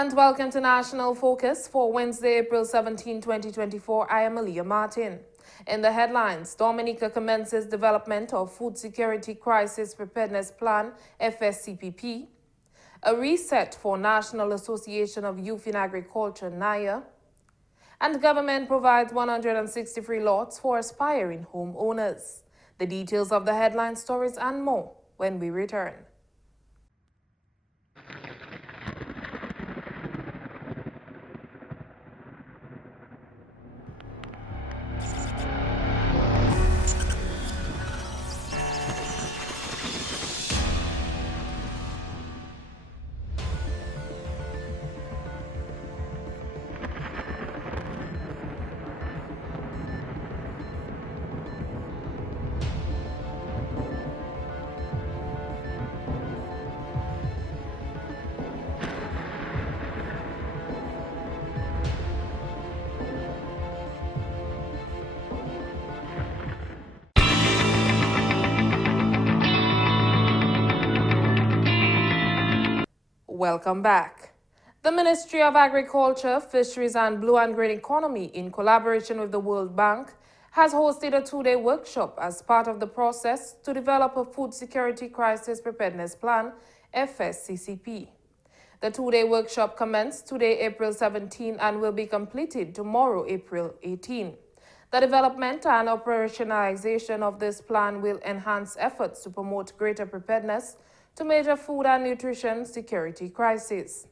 and welcome to National Focus for Wednesday, April 17, 2024. I am Aaliyah Martin. In the headlines, Dominica commences development of Food Security Crisis Preparedness Plan, FSCPP. A reset for National Association of Youth in Agriculture, NAYA. And government provides 163 lots for aspiring homeowners. The details of the headline stories and more when we return. Welcome back. The Ministry of Agriculture, Fisheries and Blue and Green Economy, in collaboration with the World Bank, has hosted a two-day workshop as part of the process to develop a Food Security Crisis Preparedness Plan, FSCPP. The two-day workshop commenced today, April 17, and will be completed tomorrow, April 18. The development and operationalization of this plan will enhance efforts to promote greater preparedness to major food and nutrition security crises.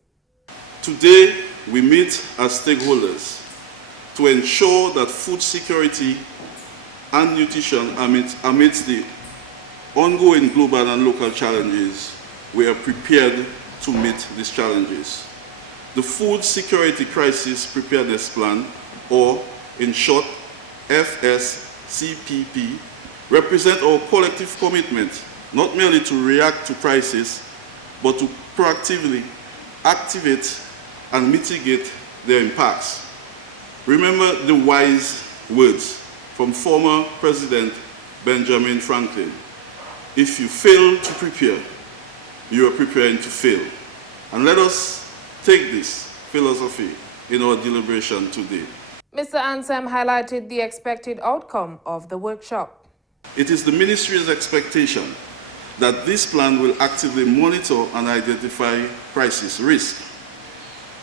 Today, we meet as stakeholders to ensure that food security and nutrition amidst the ongoing global and local challenges, we are prepared to meet these challenges. The Food Security Crisis Preparedness Plan, or in short, FSCPP, represents our collective commitment not merely to react to crises, but to proactively activate and mitigate their impacts. Remember the wise words from former President Benjamin Franklin: if you fail to prepare, you are preparing to fail. And let us take this philosophy in our deliberation today. Mr. Ansem highlighted the expected outcome of the workshop. It is the Ministry's expectation that this plan will actively monitor and identify crisis risk,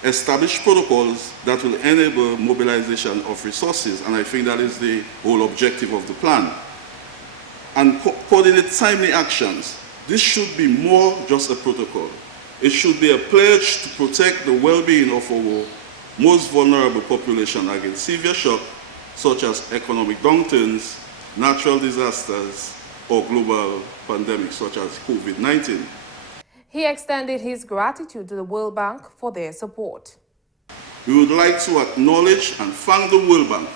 establish protocols that will enable mobilization of resources, and I think that is the whole objective of the plan, and coordinate timely actions. This should be more just a protocol. It should be a pledge to protect the well-being of our most vulnerable population against severe shock, such as economic downturns, natural disasters, or global pandemics such as COVID-19. He extended his gratitude to the World Bank for their support. We would like to acknowledge and thank the World Bank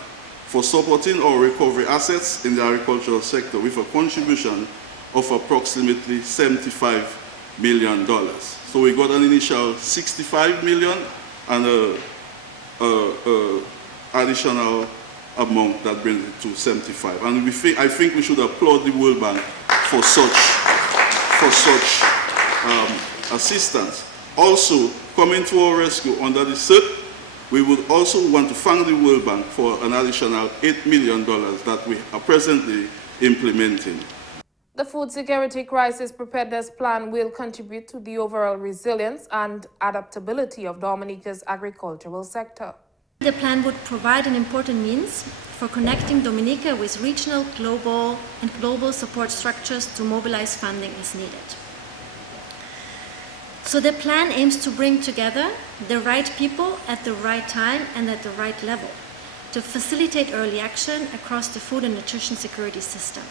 for supporting our recovery assets in the agricultural sector with a contribution of approximately $75 million. So we got an initial $65 million and an additional amount that brings it to 75. And I think we should applaud the World Bank for such assistance. Also, coming to our rescue under the CERT, we would also want to thank the World Bank for an additional $8 million that we are presently implementing. The Food Security Crisis Preparedness Plan will contribute to the overall resilience and adaptability of Dominica's agricultural sector. The plan would provide an important means for connecting Dominica with regional, global support structures to mobilize funding as needed. So the plan aims to bring together the right people at the right time and at the right level to facilitate early action across the food and nutrition security system.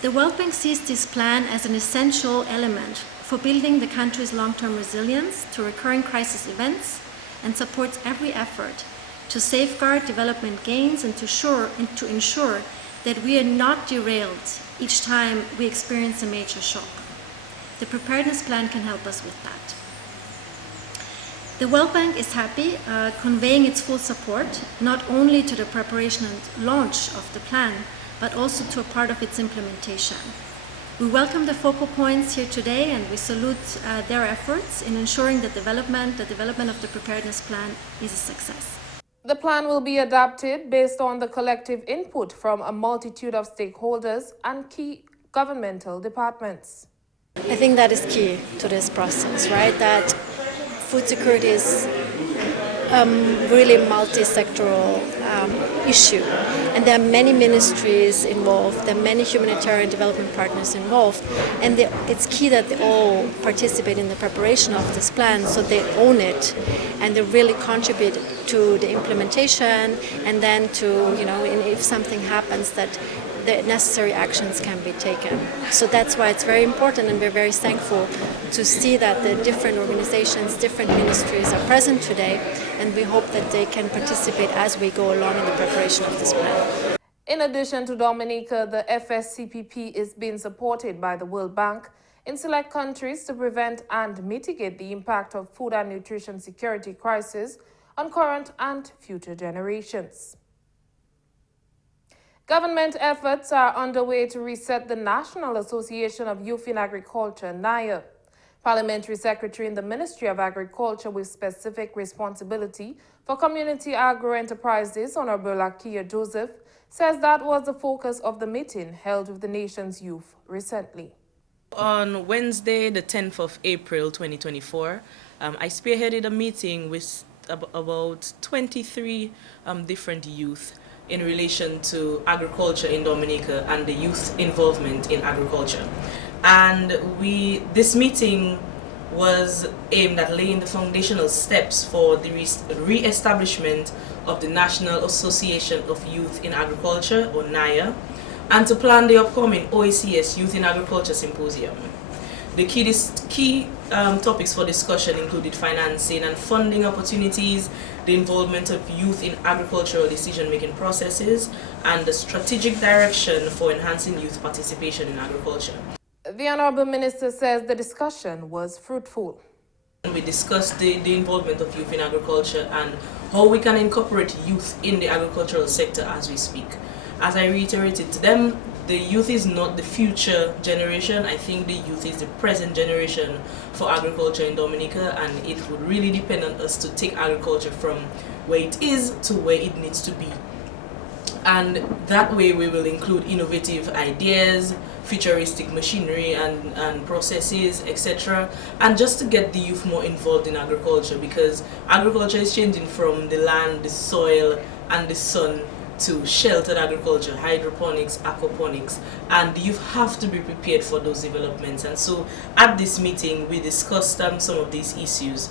The World Bank sees this plan as an essential element for building the country's long-term resilience to recurring crisis events, and supports every effort to safeguard development gains and to ensure that we are not derailed each time we experience a major shock. The preparedness plan can help us with that. The World Bank is happy conveying its full support not only to the preparation and launch of the plan, but also to a part of its implementation. We welcome the focal points here today, and we salute their efforts in ensuring the development of the preparedness plan is a success. The plan will be adapted based on the collective input from a multitude of stakeholders and key governmental departments. I think that is key to this process, right? That food security is really multi-sectoral issue, and there are many ministries involved, there are many humanitarian development partners involved, and it's key that they all participate in the preparation of this plan, so they own it and they really contribute to the implementation, and then to, if something happens, that the necessary actions can be taken. So that's why it's very important, and we're very thankful to see that the different organizations, different ministries are present today, and we hope that they can participate as we go along in the preparation of this plan. In addition to Dominica, the FSCPP is being supported by the World Bank in select countries to prevent and mitigate the impact of food and nutrition security crisis on current and future generations. Government efforts are underway to reset the National Association of Youth in Agriculture, NAYA. Parliamentary Secretary in the Ministry of Agriculture with specific responsibility for community agro-enterprises, Honourable Aaliyah Joseph, says that was the focus of the meeting held with the nation's youth recently. On Wednesday, the 10th of April 2024, I spearheaded a meeting with about 23 different youth in relation to agriculture in Dominica and the youth involvement in agriculture. And this meeting was aimed at laying the foundational steps for the re-establishment of the National Association of Youth in Agriculture, or NAYA, and to plan the upcoming OECS Youth in Agriculture Symposium. The key topics for discussion included financing and funding opportunities, the involvement of youth in agricultural decision-making processes, and the strategic direction for enhancing youth participation in agriculture. The Honourable Minister says the discussion was fruitful. We discussed the involvement of youth in agriculture and how we can incorporate youth in the agricultural sector as we speak. As I reiterated to them, the youth is not the future generation. I think the youth is the present generation for agriculture in Dominica, and it would really depend on us to take agriculture from where it is to where it needs to be. And that way we will include innovative ideas, futuristic machinery and processes, etc. And just to get the youth more involved in agriculture, because agriculture is changing from the land, the soil and the sun to sheltered agriculture, hydroponics, aquaponics, and you have to be prepared for those developments. And so at this meeting we discussed some of these issues.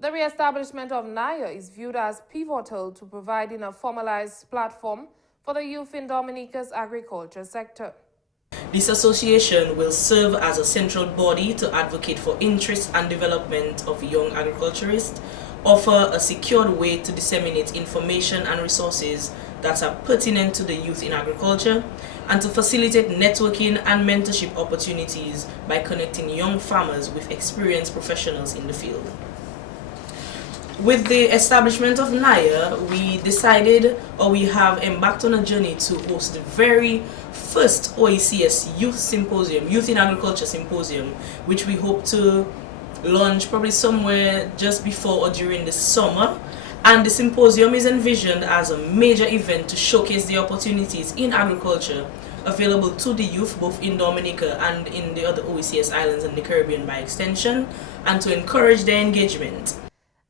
The re-establishment of NAYA is viewed as pivotal to providing a formalized platform for the youth in Dominica's agriculture sector. This association will serve as a central body to advocate for interests and development of young agriculturists, offer a secured way to disseminate information and resources that are pertinent to the youth in agriculture, and to facilitate networking and mentorship opportunities by connecting young farmers with experienced professionals in the field. With the establishment of NAYA, we have embarked on a journey to host the very first OECS Youth Symposium, Youth in Agriculture Symposium, which we hope to launch probably somewhere just before or during the summer. And the symposium is envisioned as a major event to showcase the opportunities in agriculture available to the youth both in Dominica and in the other OECS islands and the Caribbean by extension, and to encourage their engagement.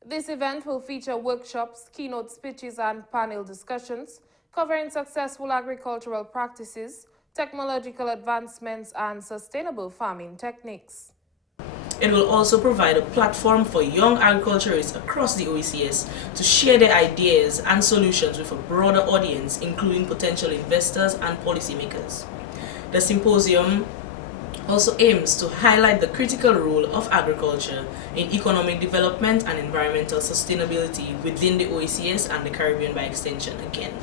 This event will feature workshops, keynote speeches and panel discussions covering successful agricultural practices, technological advancements and sustainable farming techniques. It will also provide a platform for young agriculturists across the OECS to share their ideas and solutions with a broader audience, including potential investors and policymakers. The symposium also aims to highlight the critical role of agriculture in economic development and environmental sustainability within the OECS and the Caribbean by extension again.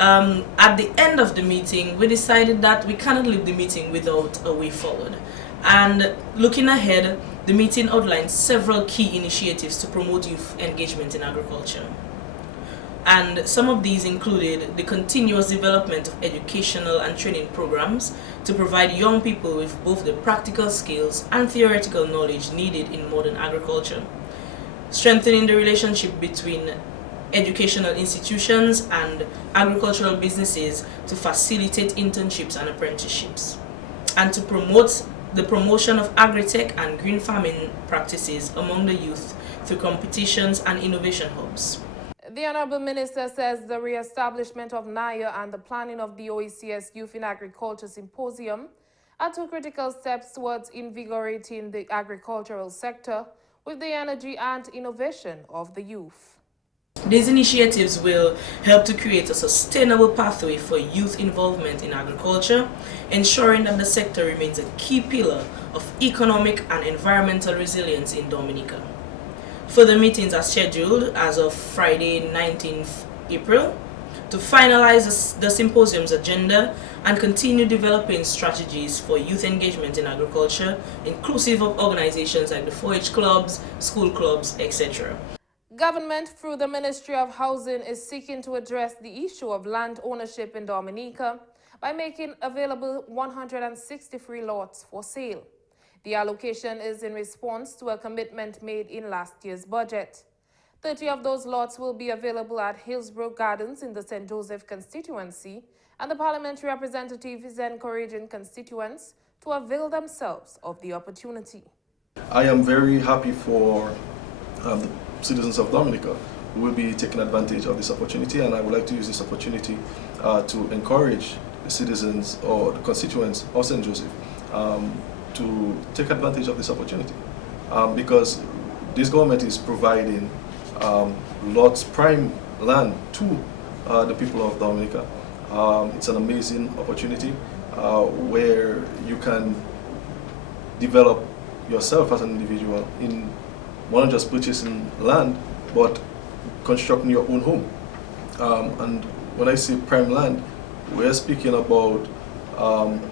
At the end of the meeting, we decided that we cannot leave the meeting without a way forward. And looking ahead, the meeting outlined several key initiatives to promote youth engagement in agriculture. And some of these included the continuous development of educational and training programs to provide young people with both the practical skills and theoretical knowledge needed in modern agriculture, strengthening the relationship between educational institutions and agricultural businesses to facilitate internships and apprenticeships, and to promote the promotion of agri-tech and green farming practices among the youth through competitions and innovation hubs. The Honourable Minister says the re-establishment of NAYA and the planning of the OECS Youth in Agriculture Symposium are two critical steps towards invigorating the agricultural sector with the energy and innovation of the youth. These initiatives will help to create a sustainable pathway for youth involvement in agriculture, ensuring that the sector remains a key pillar of economic and environmental resilience in Dominica. Further meetings are scheduled as of Friday, 19th April, to finalize the symposium's agenda and continue developing strategies for youth engagement in agriculture, inclusive of organizations like the 4-H clubs, school clubs, etc. Government, through the Ministry of Housing, is seeking to address the issue of land ownership in Dominica by making available 163 lots for sale. The allocation is in response to a commitment made in last year's budget. 30 of those lots will be available at Hillsborough Gardens in the St. Joseph constituency, and the parliamentary representative is encouraging constituents to avail themselves of the opportunity. I am very happy for the citizens of Dominica who will be taking advantage of this opportunity, and I would like to use this opportunity to encourage the citizens or the constituents of St. Joseph to take advantage of this opportunity, because this government is providing lots, prime land to the people of Dominica. It's an amazing opportunity where you can develop yourself as an individual in not just purchasing land, but constructing your own home. And when I say prime land, we're speaking about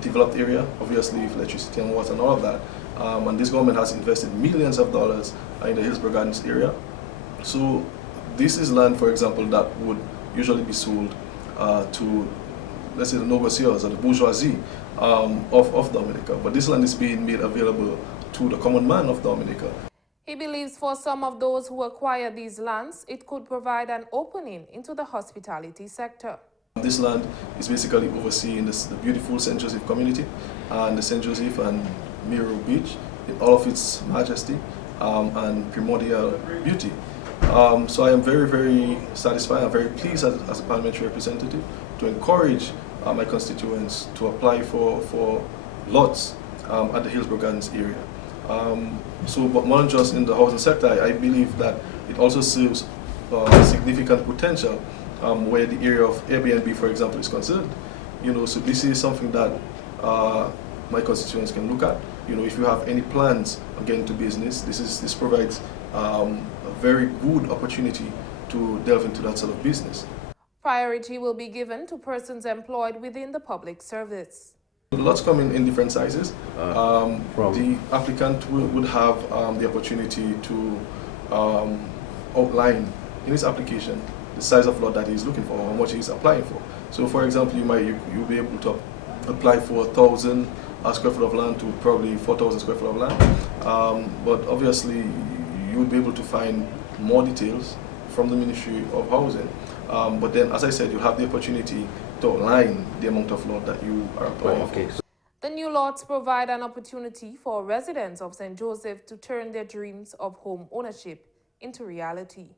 developed area, obviously with electricity and water and all of that. And this government has invested millions of dollars in the Hillsborough Gardens area. So this is land, for example, that would usually be sold to, let's say, the nobleciers or the bourgeoisie of Dominica. But this land is being made available to the common man of Dominica. He believes for some of those who acquire these lands, it could provide an opening into the hospitality sector. This land is basically overseeing the beautiful St. Joseph community and the St. Joseph and Miro Beach in all of its majesty and primordial beauty. So I am very, very satisfied and very pleased as a parliamentary representative to encourage my constituents to apply for lots at the Hillsborough Gardens area. But more than just in the housing sector, I believe that it also serves significant potential where the area of Airbnb, for example, is concerned. So this is something that my constituents can look at. If you have any plans of getting into business, this provides a very good opportunity to delve into that sort of business. Priority will be given to persons employed within the public service. Lots come in different sizes. The applicant would have the opportunity to outline in his application the size of lot that he's looking for, how much he's applying for. So, for example, you'll be able to apply for 1,000 square foot of land to probably 4,000 square foot of land. But obviously, you would be able to find more details from the Ministry of Housing. But then, as I said, you have the opportunity to outline the amount of lot that you are applying for. The new lots provide an opportunity for residents of St. Joseph to turn their dreams of home ownership into reality.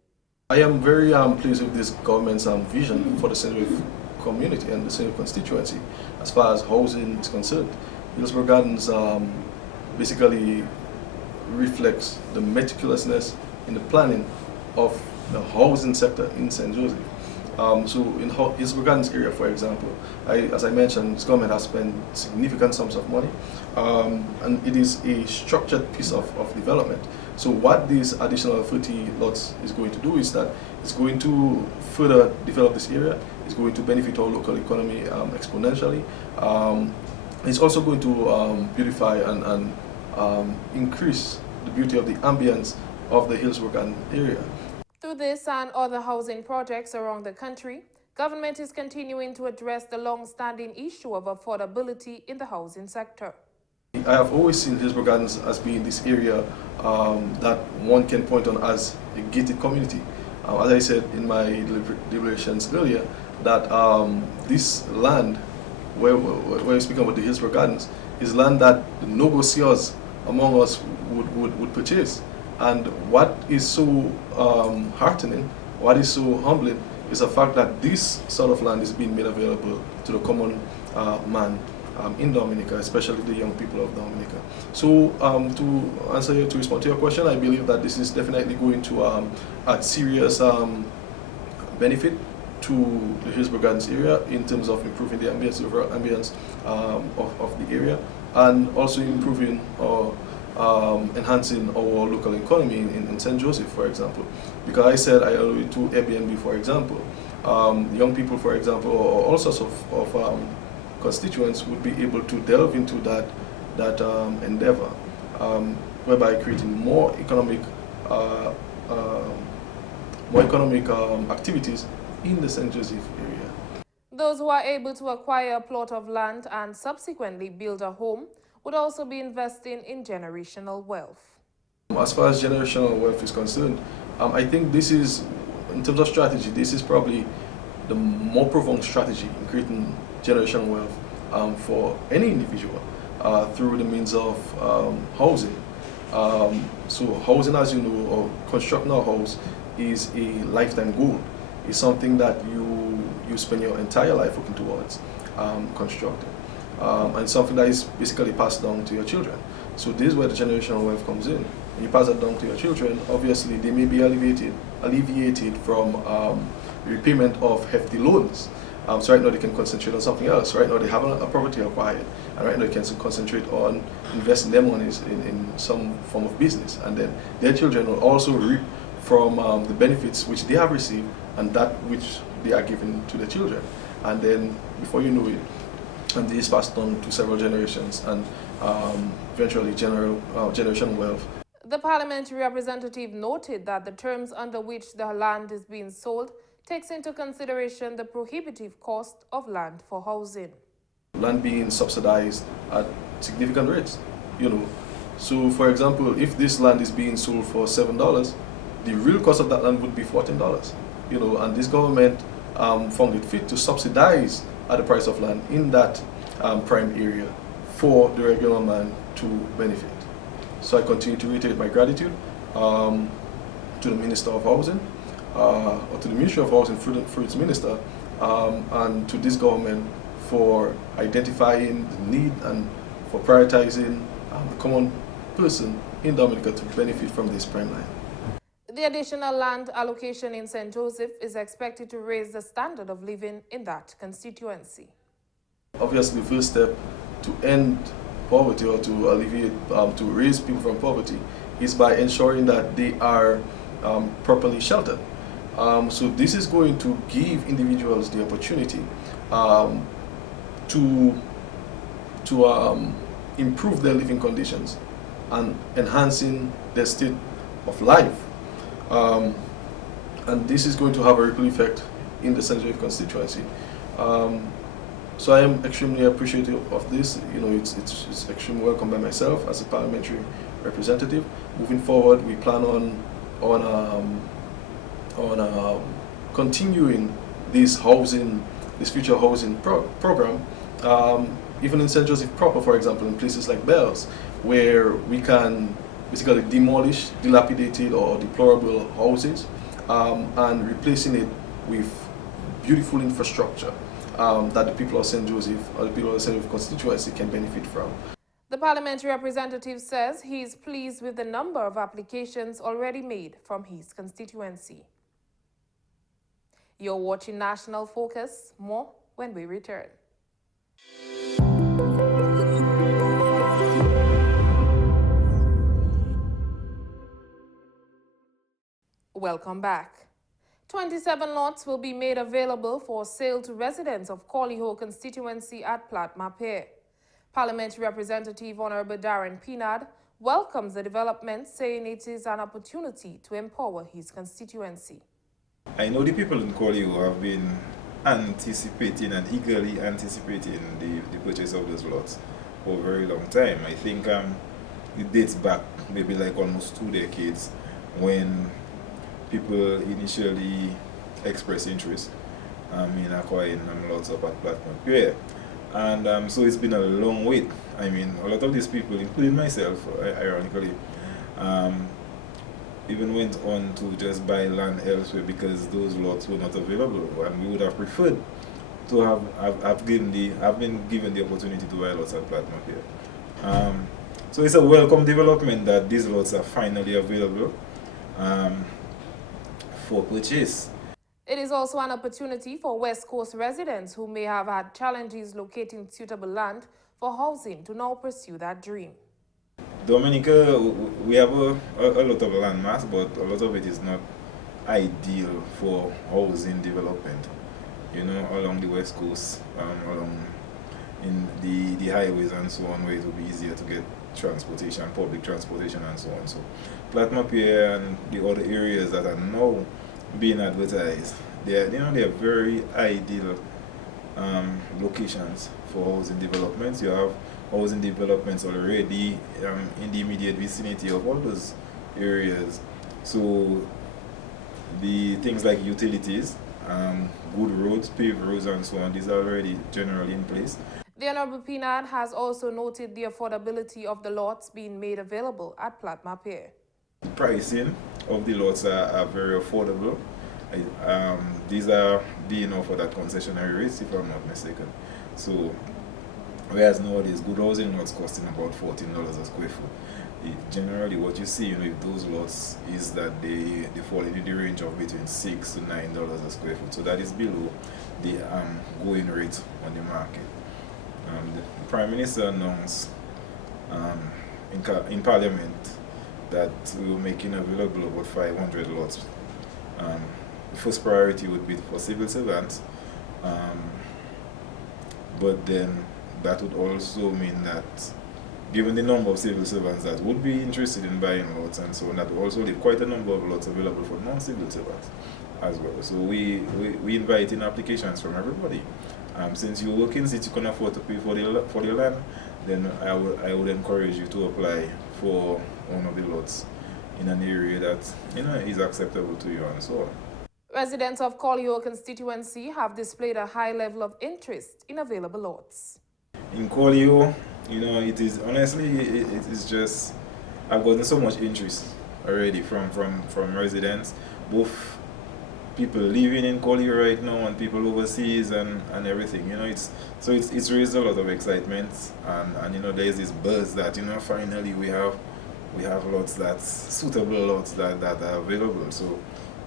I am very pleased with this government's vision for the St. Joseph community and the St. Joseph constituency as far as housing is concerned. Hillsborough Gardens basically reflects the meticulousness in the planning of the housing sector in St. Joseph. So in Hillsborough Gardens area, for example, as I mentioned, this government has spent significant sums of money, and it is a structured piece of development. So what this additional 30 lots is going to do is that it's going to further develop this area. It's going to benefit our local economy exponentially. It's also going to beautify and increase the beauty of the ambience of the Hillsborough Gardens area. Through this and other housing projects around the country, government is continuing to address the long-standing issue of affordability in the housing sector. I have always seen Hillsborough Gardens as being this area that one can point on as a gated community. As I said in my deliberations earlier, that this land, where we're speaking about the Hillsborough Gardens, is land that the negotiators among us would purchase. And what is so heartening, what is so humbling, is the fact that this sort of land is being made available to the common man in Dominica, especially the young people of Dominica. So to respond to your question, I believe that this is definitely going to add serious benefit to the Hillsborough Gardens area in terms of improving the overall ambience of the area, and also improving or enhancing our local economy in St. Joseph, for example. Because I alluded to Airbnb, for example. Young people, for example, or all sorts of constituents would be able to delve into that endeavor, whereby creating more economic activities in the St. Joseph area. Those who are able to acquire a plot of land and subsequently build a home would also be investing in generational wealth. As far as generational wealth is concerned, I think this is, in terms of strategy, this is probably the more profound strategy in creating generational wealth for any individual through the means of housing. So housing, as you know, or constructing a house is a lifetime goal. It's something that you spend your entire life working towards constructing. And something that is basically passed down to your children. So this is where the generational wealth comes in. When you pass that down to your children, obviously they may be alleviated from repayment of hefty loans. So right now they can concentrate on something else. Right now they have a property acquired, and right now they can concentrate on investing their monies in some form of business. And then their children will also reap from the benefits which they have received and that which they are giving to their children. And then before you know it, and this is passed on to several generations and eventually generational wealth. The parliamentary representative noted that the terms under which the land is being sold takes into consideration the prohibitive cost of land for housing. Land being subsidized at significant rates, So for example, if this land is being sold for $7, the real cost of that land would be $14, and this government found it fit to subsidize at the price of land in that prime area for the regular man to benefit. So I continue to reiterate my gratitude to the Minister of Housing, or to the Ministry of Housing through its Minister, and to this government for identifying the need and for prioritizing the common person in Dominica to benefit from this prime line. The additional land allocation in St. Joseph is expected to raise the standard of living in that constituency. Obviously, the first step to end poverty or to alleviate, to raise people from poverty is by ensuring that they are properly sheltered. So this is going to give individuals the opportunity to improve their living conditions and enhancing their state of life. And this is going to have a ripple effect in the St. Joseph constituency. So I am extremely appreciative of this. It's extremely welcome by myself as a parliamentary representative. Moving forward, we plan on continuing this future housing program, even in St. Joseph proper, for example, in places like Bells, where we can basically demolish dilapidated or deplorable houses and replacing it with beautiful infrastructure that the people of St. Joseph or the people of the St. Joseph constituency can benefit from. The parliamentary representative says he is pleased with the number of applications already made from his constituency. You're watching National Focus. More when we return. Welcome back. 27 lots will be made available for sale to residents of Corleho constituency at Platte Mape. Parliamentary Representative Honourable Darren Pad welcomes the development, saying it is an opportunity to empower his constituency. I know the people in Creole have been anticipating and eagerly anticipating the purchase of those lots for a very long time. I think it dates back maybe like almost 2 decades when people initially expressed interest in acquiring lots of at Platform Pier. And so it's been a long wait. I mean, a lot of these people, including myself, ironically, even went on to just buy land elsewhere because those lots were not available, and we would have preferred to have been given the opportunity to buy lots at Platform Pier. So it's a welcome development that these lots are finally available for purchase. It is also an opportunity for West Coast residents who may have had challenges locating suitable land for housing to now pursue that dream. Dominica, we have a lot of land mass, but a lot of it is not ideal for housing development. You know, along the West Coast, along in the highways and so on, where it will be easier to get transportation, public transportation and so on. So Platform Pier and the other areas that are now being advertised, they're very ideal locations for housing developments. You have housing developments already in the immediate vicinity of all those areas. So the things like utilities, good roads, paved roads and so on, these are already generally in place. The Honourable Pad has also noted the affordability of the lots being made available at Platform Pier. The pricing of the lots are very affordable. These are being offered at concessionary rates, if I'm not mistaken. So, whereas nowadays good housing lots costing about $14 a square foot. Generally, what you see, with those lots is that they fall into the range of between $6 to $9 a square foot. So that is below the going rate on the market. The Prime Minister announced in Parliament that we were making available about 500 lots. The first priority would be for civil servants, but then that would also mean that given the number of civil servants that would be interested in buying lots and so on, that would also leave quite a number of lots available for non-civil servants as well. So we invite in applications from everybody. Since you're working, since you can afford to pay for the land, then I would encourage you to apply for one of the lots in an area that is acceptable to you and so on. Residents of Creole constituency have displayed a high level of interest in available lots. In Creole, it is honestly, it is just, I've gotten so much interest already from residents, both people living in Creole right now and people overseas and everything. It's raised a lot of excitement, and there is this buzz that finally we have lots that's suitable, lots that are available. So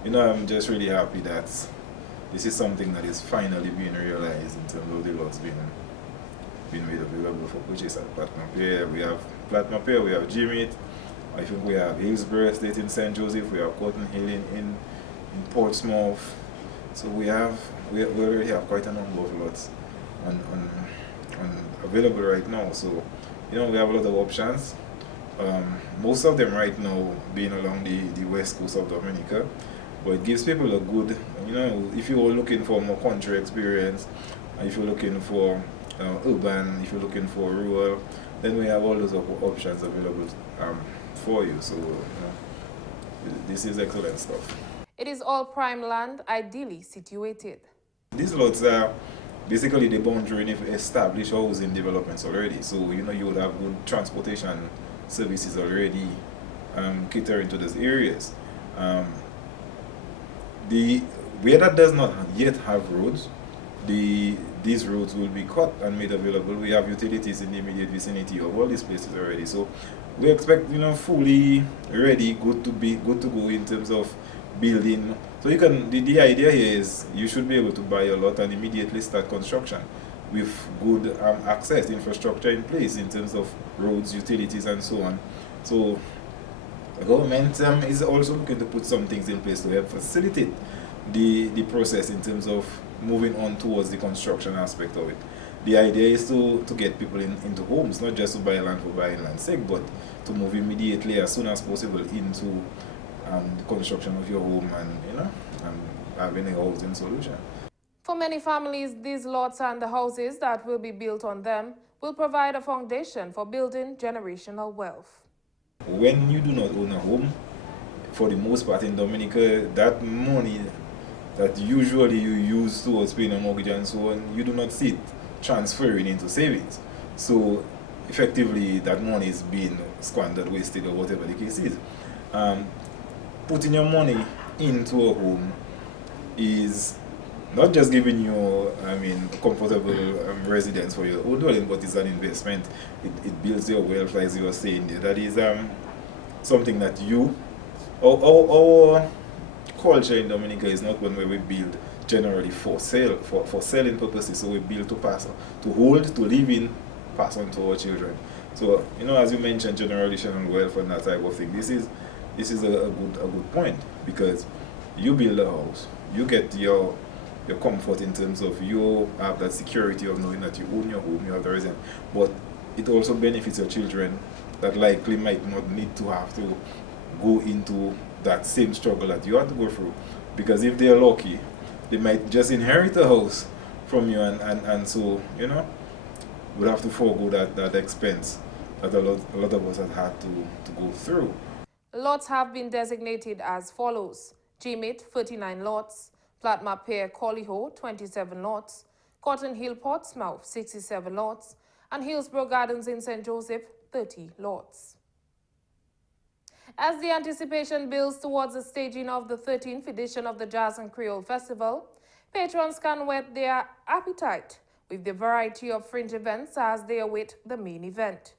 I'm just really happy that this is something that is finally being realized in terms of the lots being made available for purchase at Platform Pier. We have Platform Pier, we have Jimmy, I think we have Hillsborough Estate in St. Joseph, we have Cotton Hill in Portsmouth. So we already have quite a number of lots on available right now. So we have a lot of options. Most of them right now being along the west coast of Dominica, but it gives people a good, if you're looking for more country experience, if you're looking for urban, if you're looking for rural, then we have all those options available for you. So this is excellent stuff. It is all prime land, ideally situated. These lots are basically the boundary of established housing developments already. So you would have good transportation services already catering to those areas. Where that does not yet have roads, these roads will be cut and made available. We have utilities in the immediate vicinity of all these places already. So we expect fully ready, good to go in terms of building. So the idea here is you should be able to buy a lot and immediately start construction with good access, infrastructure in place in terms of roads, utilities and so on. So the government is also looking to put some things in place to help facilitate the process in terms of moving on towards the construction aspect of it. the idea is to get people into homes, not just to buy land for buying land's sake, but to move immediately as soon as possible into the construction of your home and having a housing solution. For many families, these lots and the houses that will be built on them will provide a foundation for building generational wealth. When you do not own a home, for the most part in Dominica, that money that usually you use towards paying a mortgage and so on, you do not see it transferring into savings. So effectively that money is being squandered, wasted, or whatever the case is. Putting your money into a home is not just giving you, a comfortable residence for your own dwelling, but it's an investment. It builds your wealth, as you were saying there. That is something that our culture in Dominica is not one where we build generally for sale, for selling purposes. So we build to hold, to live in, pass on to our children. So, as you mentioned, generational wealth and that type of thing, this is a good point, because you build a house, you get your comfort in terms of you have that security of knowing that you own your home, you have the residence, but it also benefits your children that likely might not need to have to go into that same struggle that you have to go through, because if they're lucky, they might just inherit a house from you and so, would have to forego that expense that a lot of us have had to go through. Lots have been designated as follows: Gmit, 39 lots; Platma Pier, Collyho, 27 lots; Cotton Hill, Portsmouth, 67 lots; and Hillsborough Gardens in St. Joseph, 30 lots. As the anticipation builds towards the staging of the 13th edition of the Jazz and Creole Festival, patrons can whet their appetite with the variety of fringe events as they await the main event.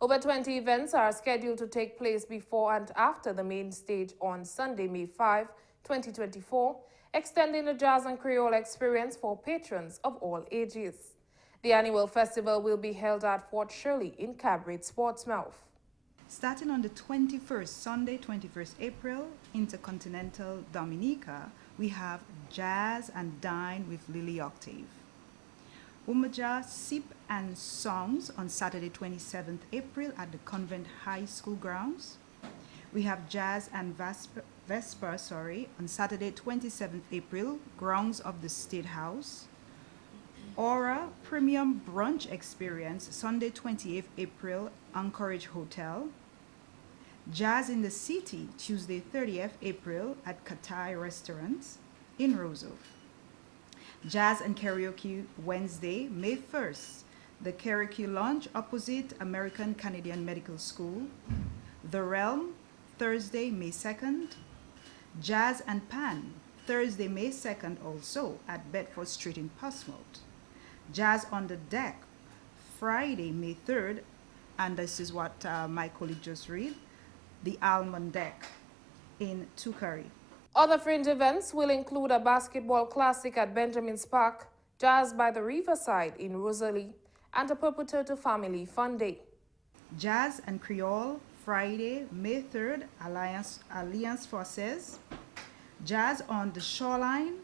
Over 20 events are scheduled to take place before and after the main stage on Sunday, May 5, 2024, extending the Jazz and Creole experience for patrons of all ages. The annual festival will be held at Fort Shirley in Cabrit, Portsmouth. Starting on the 21st, Sunday, 21st April, Intercontinental Dominica, we have Jazz and Dine with Lily Octave. Umaja Sip and Songs on Saturday, 27th April at the Convent High School grounds. We have Jazz and Vesper on Saturday, 27th April, grounds of the State House. Aura Premium Brunch Experience, Sunday, 28th April, Anchorage Hotel. Jazz in the City, Tuesday, 30th April at Katai Restaurants in Roseau. Jazz and Karaoke, Wednesday, May 1st, the Karaoke Lounge opposite American Canadian Medical School. The Realm, Thursday, May 2nd. Jazz and Pan, Thursday, May 2nd also at Bedford Street in Portsmouth. Jazz on the Deck, Friday, May 3rd, and this is what my colleague just read, the Almond Deck in Tukari. Other fringe events will include a basketball classic at Benjamin's Park, Jazz by the Riverside in Rosalie, and a Purple Turtle Family Fun Day. Jazz and Creole, Friday, May 3rd, Alliance Forces. Jazz on the Shoreline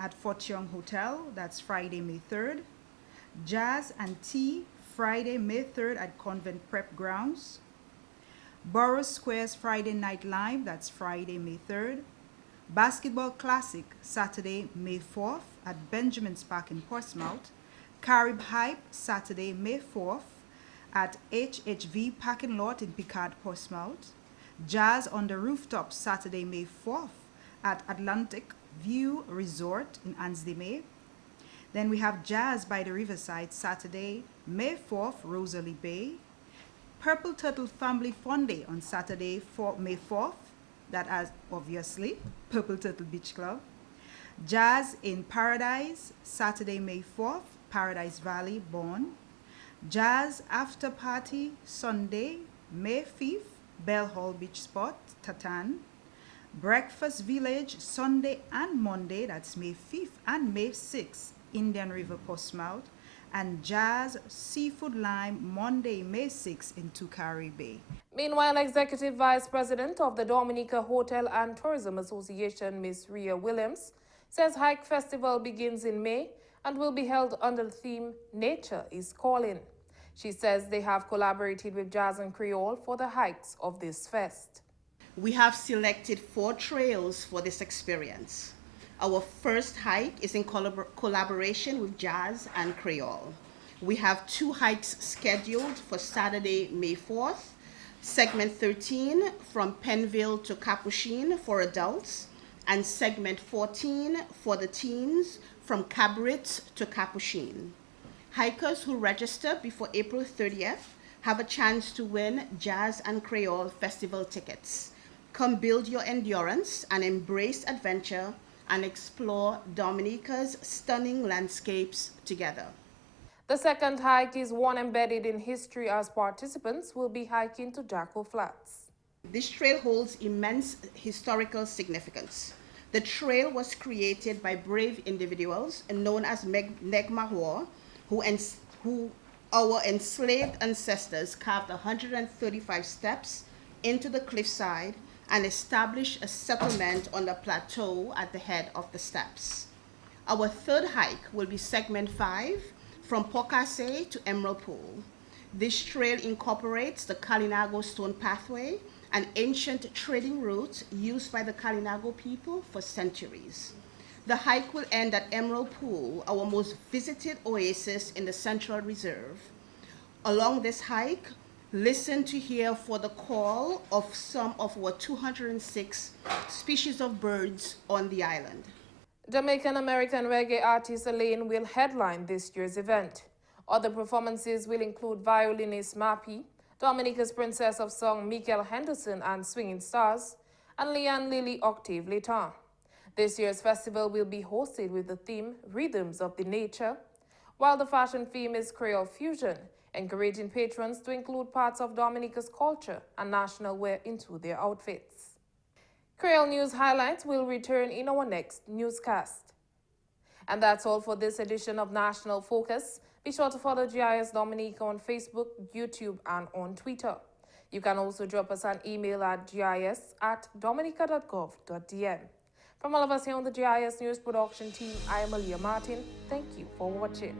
at Fort Young Hotel, that's Friday, May 3rd. Jazz and Tea, Friday, May 3rd at Convent Prep Grounds. Borough Squares Friday Night Live, that's Friday, May 3rd. Basketball Classic, Saturday, May 4th at Benjamin's Park in Portsmouth. Carib Hype, Saturday, May 4th at HHV Parking Lot in Picard, Portsmouth. Jazz on the Rooftop, Saturday, May 4th at Atlantic View Resort in Ansdene. Then we have Jazz by the Riverside, Saturday, May 4th, Rosalie Bay. Purple Turtle Family Fun Day on Saturday, May 4th. That is obviously Purple Turtle Beach Club. Jazz in Paradise, Saturday, May 4th, Paradise Valley, Bonn. Jazz After Party, Sunday, May 5th, Bell Hall Beach Spot, Tatan. Breakfast Village, Sunday and Monday, that's May 5th and May 6th, Indian River, Portsmouth. And Jazz Seafood Lime, Monday, May 6th in Tukari Bay. Meanwhile, Executive Vice President of the Dominica Hotel and Tourism Association, Ms. Rhea Williams, says Hike Festival begins in May and will be held under the theme Nature is Calling. She says they have collaborated with Jazz and Creole for the hikes of this fest. We have selected 4 trails for this experience. Our first hike is in collaboration with Jazz and Creole. We have 2 hikes scheduled for Saturday, May 4th. Segment 13 from Penville to Capuchin for adults, and segment 14 for the teens from Cabrit to Capuchin. Hikers who register before April 30th have a chance to win Jazz and Creole Festival tickets. Come build your endurance and embrace adventure and explore Dominica's stunning landscapes together. The second hike is one embedded in history as participants will be hiking to Jacko Flats. This trail holds immense historical significance. The trail was created by brave individuals known as Negmahor, who our enslaved ancestors carved 135 steps into the cliffside and established a settlement on the plateau at the head of the steps. Our third hike will be segment 5 from Pocase to Emerald Pool. This trail incorporates the Kalinago Stone Pathway, an ancient trading route used by the Kalinago people for centuries. The hike will end at Emerald Pool, our most visited oasis in the Central Reserve. Along this hike, listen to hear for the call of some of our 206 species of birds on the island. Jamaican-American reggae artist Aaliyah will headline this year's event. Other performances will include violinist Mappy, Dominica's Princess of Song Mikel Henderson and Swinging Stars, and Leanne Lily Octave Leton. This year's festival will be hosted with the theme Rhythms of the Nature, while the fashion theme is Creole Fusion, encouraging patrons to include parts of Dominica's culture and national wear into their outfits. Creole News Highlights will return in our next newscast. And that's all for this edition of National Focus. Be sure to follow GIS Dominica on Facebook, YouTube, and on Twitter. You can also drop us an email at gis@dominica.gov.dm. From all of us here on the GIS News Production team, I am Aaliyah Martin. Thank you for watching.